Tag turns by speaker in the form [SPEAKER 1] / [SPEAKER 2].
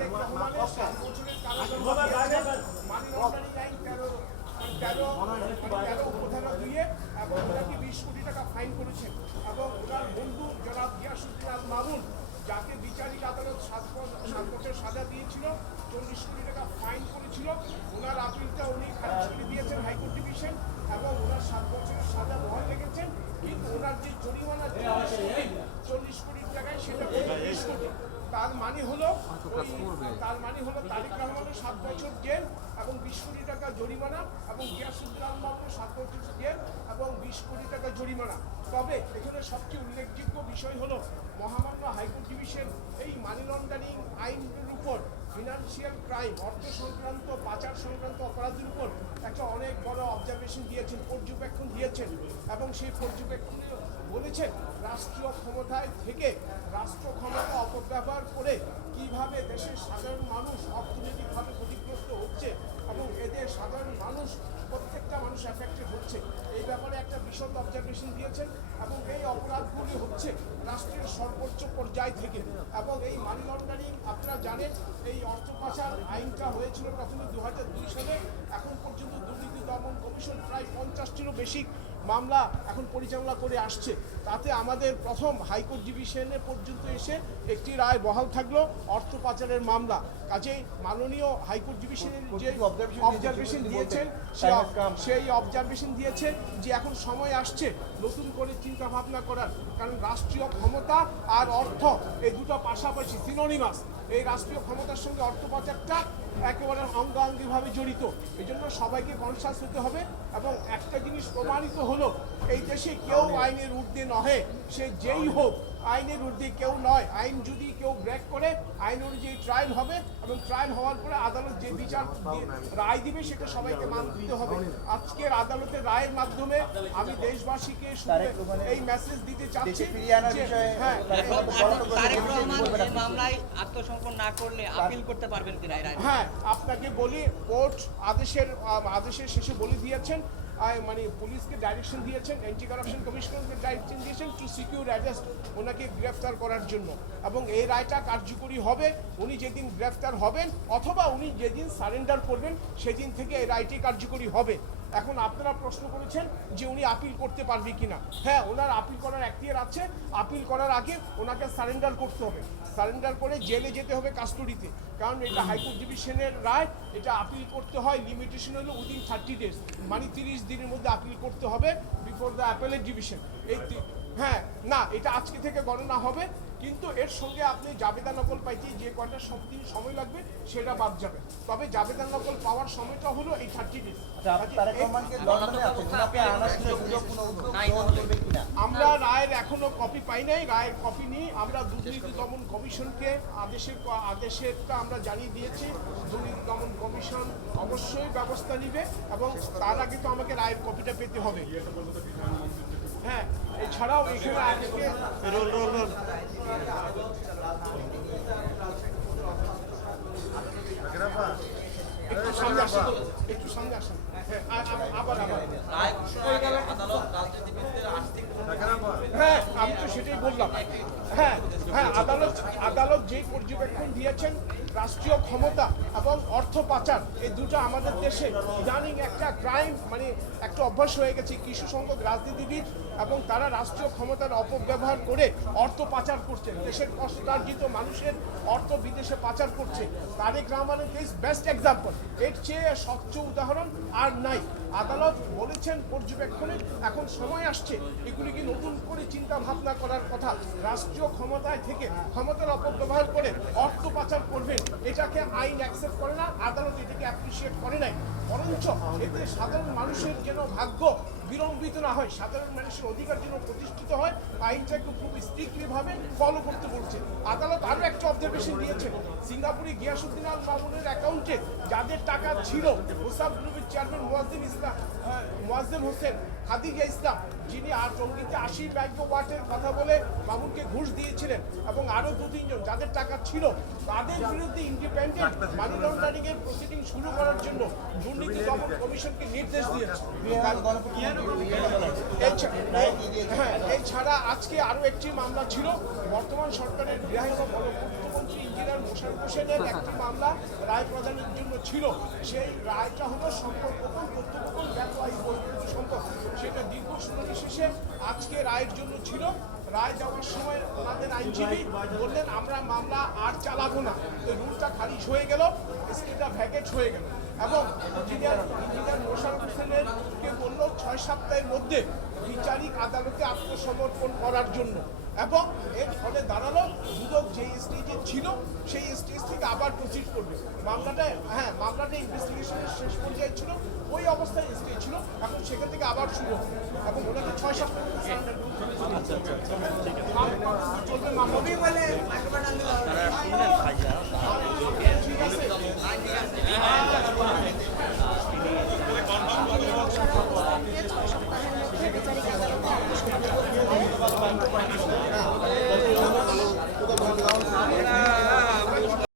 [SPEAKER 1] এবং ওনার বন্ধু জনাব গিয়াসুদ্দিন যাকে বিচারিক আদালত সাত সাত বছর সাজা দিয়েছিল চল্লিশ কোটি টাকা ফাইন করেছিল ওনার আপিলটা উনি খারিজ দিয়েছেন হাইকোর্ট ডিভিশন এবং ওনার সাত বছরের সাজা বহাল তার মানে হলো তার মানে হলো তারিক রহমানের সাত বছর জেল এবং বিশ কোটি টাকা জরিমানা এবং গিয়াসুদ্দিন সাত বছর জেল এবং বিশ কোটি টাকা জরিমানা। তবে এখানে সবচেয়ে উল্লেখযোগ্য বিষয় হলো মহামান্য হাইকোর্ট ডিভিশন এই মানি লন্ডারিং আইনের উপর ফিনান্সিয়াল ক্রাইম অর্থ সংক্রান্ত পাচার সংক্রান্ত অপরাধের উপর একটা অনেক বড় অবজারভেশন দিয়েছেন পর্যবেক্ষণ দিয়েছেন এবং সেই পর্যবেক্ষণে বলেছেন রাষ্ট্রীয় ক্ষমতায় থেকে রাষ্ট্র ক্ষমতা কীভাবে দেশের সাধারণ মানুষ অর্থনৈতিকভাবে ক্ষতিগ্রস্ত হচ্ছে এবং এদের সাধারণ মানুষ, প্রত্যেকটা মানুষ এফেক্টেড হচ্ছে। এই ব্যাপারে একটা বিশদ অবজারভেশন দিয়েছেন এবং এই অপরাধগুলি হচ্ছে রাষ্ট্রের সর্বোচ্চ পর্যায় থেকে এবং এই মানি লন্ডারিং আপনারা জানেন, এই অর্থ পাচার আইনটা হয়েছিল প্রথমে দু সালে, এখন পর্যন্ত দুর্নীতি দমন কমিশন প্রায় পঞ্চাশটিরও বেশি মামলা এখন পরিচালনা করে আসছে। তাতে আমাদের প্রথম হাইকোর্ট ডিভিশনে পর্যন্ত এসে একটি রায় বহাল থাকল অর্থ পাচারের মামলা। কাজেই মাননীয় হাইকোর্ট ডিভিশনের যে অবজারভেশন দিয়েছেন সেই অব- সেই অবজারভেশন দিয়েছেন যে এখন সময় আসছে নতুন করে চিন্তা ভাবনা করার। কারণ রাষ্ট্রীয় ক্ষমতা আর অর্থ এই দুটো পাশাপাশি সিনোনিমাস এই রাষ্ট্রীয় ক্ষমতার সঙ্গে অর্থ পাচারটা একেবারে অঙ্গাঙ্গিভাবে জড়িত। এই জন্য সবাইকে কনসাস হতে হবে এবং একটা জিনিস প্রমাণিত হলো, এই দেশে কেউ আইনের ঊর্ধ্বে নহে, সে যেই হোক আইনের ঊর্ধ্বে কেউ নয়। আইন যদি কেউ ব্রেক করে আইন অনুযায়ী ট্রায়াল হবে এবং ট্রায়াল হওয়ার পরে আদালত যে বিচার রায় দিবে সেটা সবাইকে মানতে হবে। আজকের আদালতের রায়ের মাধ্যমে আমি দেশবাসীকে এই মেসেজ দিতে চাচ্ছি হ্যাঁ হ্যাঁ আপনাকে বলি কোর্ট আদেশের আদেশের শেষে বলে দিয়েছেন মানে পুলিশকে ডাইরেকশন দিয়েছেন অ্যান্টি কারাপশন কমিশনারকে ডাইরেকশন দিয়েছেন টু সিকিউর অ্যাডেস্ট ওনাকে গ্রেফতার করার জন্য। এবং এই রায়টা কার্যকরী হবে, উনি যেদিন গ্রেফতার হবেন অথবা উনি যেদিন সারেন্ডার করবেন, সেদিন থেকে এই রায়টি কার্যকরী হবে। এখন আপনারা প্রশ্ন করেছেন যে উনি আপিল করতে পারবে কিনা। হ্যাঁ ওনার আপিল করার এখতিয়ার আছে। আপিল করার আগে ওনাকে সারেন্ডার করতে হবে। সারেন্ডার করে জেলে যেতে হবে কাস্টডিতে কারণ এটা হাইকোর্ট ডিভিশনের রায়। এটা আপিল করতে হয়। লিমিটেশন হলো উইদিন থার্টি ডেজ মানে তিরিশ দিনের মধ্যে আপিল করতে হবে বিফোর দ্য অ্যাপেলেট ডিভিশন এই হ্যাঁ না, এটা আজকে থেকে গণনা হবে। কিন্তু এর সঙ্গে আপনি জাবেদা নকল পাইতে যে কয়টা সব দিন সময় লাগবে সেটা বাদ যাবে তবে জাবেদা নকল পাওয়ার সময়টা হলো এই থার্টি ডেজ
[SPEAKER 2] আচ্ছা, কিনা
[SPEAKER 1] আমরা রায়ের এখনও কপি পাই নাই রায়ের কপি নিয়ে আমরা দুর্নীতি দমন কমিশনকে আদেশের আদেশেরটা আমরা জানিয়ে দিয়েছি। দুর্নীতি দমন কমিশন অবশ্যই ব্যবস্থা নিবে এবং তার আগে তো আমাকে রায়ের কপিটা পেতে হবে। হ্যাঁ এছাড়াও এখানে আজকে একটু সামনে আসেন একটু সামনে আসেন হ্যাঁ আবার। হ্যাঁ আমি তো সেটাই বললাম। হ্যাঁ হ্যাঁ আদালত আদালত যে পর্যবেক্ষণ দিয়েছেন রাষ্ট্রীয় ক্ষমতা এবং অর্থ পাচার, এই দুটো আমাদের দেশে ইদানিং একটা ক্রাইম মানে একটা অভ্যাস হয়ে গেছে। কিছু সংখ্যক রাজনীতিবিদ এবং তারা রাষ্ট্রীয় ক্ষমতার অপব্যবহার করে অর্থ পাচার করছে দেশের কষ্টার্জিত মানুষের অর্থ বিদেশে পাচার করছে। তারেক রহমানের কেস বেস্ট এক্সাম্পল এর চেয়ে স্বচ্ছ উদাহরণ আর নাই। আদালত বলেছেন, পর্যবেক্ষণে এখন সময় আসছে। এগুলি কি নতুন করে চিন্তা ভাবনা করার কথা। রাষ্ট্রীয় ক্ষমতায় থেকে ক্ষমতার অপব্যবহার করে অর্থ পাচার করবেন এটাকে আইন অ্যাকসেপ্ট করে না, আদালত এটাকে অ্যাপ্রিসিয়েট করে নাই। বরঞ্চ এতে সাধারণ মানুষের যেন ভাগ্য বিলম্বিত না হয়, সাধারণ মানুষের অধিকার যেন প্রতিষ্ঠিত হয় আইনটাকে খুব স্ট্রিক্টলি ভাবে ফলো করতে বলছে। আদালত আরও একটা অবজারভেশন দিয়েছেন সিঙ্গাপুরে গিয়াসুদ্দিন আল মামুনের অ্যাকাউন্টে যাদের টাকা ছিল মুসাব গ্রুপের চেয়ারম্যান মোয়াজ্জেম ইসলাম মোয়াজ্জেম হোসেন, খাদিজা ইসলাম যিনি আর টঙ্গিতে আশি ব্যাংক ওয়াটের কথা বলে মামুনকে ঘুষ দিয়েছিলেন এবং আরও দু, তিনজন যাদের টাকা ছিল, তাদের বিরুদ্ধে ইন্ডিপেন্ডেন্ট মানি লন্ডারিং এর প্রসিডিং শুরু করার জন্য দুর্নীতি দমন কমিশনকে নির্দেশ দিয়েছে। হ্যাঁ এছাড়া আজকে আরও একটি মামলা ছিল। বর্তমান সরকারের বিধায়ক মুখ্যমন্ত্রী ইঞ্জিনিয়ার মোশারফ হোসেনের একটি মামলা রায় প্রদানের জন্য ছিল। সেই রায়টা হলো সম্পর্ক কর্তৃপক্ষ ব্যবসায়ী সম্পর্ক। সেটা দীর্ঘ শুনানি শেষে আজকে রায়ের জন্য ছিল। রায় যাওয়ার সময় ওনাদের আইনজীবী বললেন, আমরা মামলা আর চালাবো না। তো রুলটা খারিজ হয়ে গেল স্টেটা ভ্যাকেজ হয়ে গেল। এবং ইঞ্জিনিয়ার ইঞ্জিনিয়ার মোশারফ হোসেনের কে বলল, ছয় সপ্তাহের মধ্যে বিচারিক আদালতে আত্মসমর্পণ করার জন্য। এবং এর ফলে দাঁড়াল দুদক যে স্টেজে ছিল সেই স্টেজ থেকে আবার প্রসিড করবে। মামলাটা হ্যাঁ মামলাটা ইনভেস্টিগেশনের শেষ পর্যায়ে ছিল ওই অবস্থায় স্টেজ ছিল এখন সেখান থেকে আবার শুরু হবে। এবং ওনাকে ছয় সপ্তাহ আচ্ছা, আচ্ছা,
[SPEAKER 3] আচ্ছা, ঠিক আছে।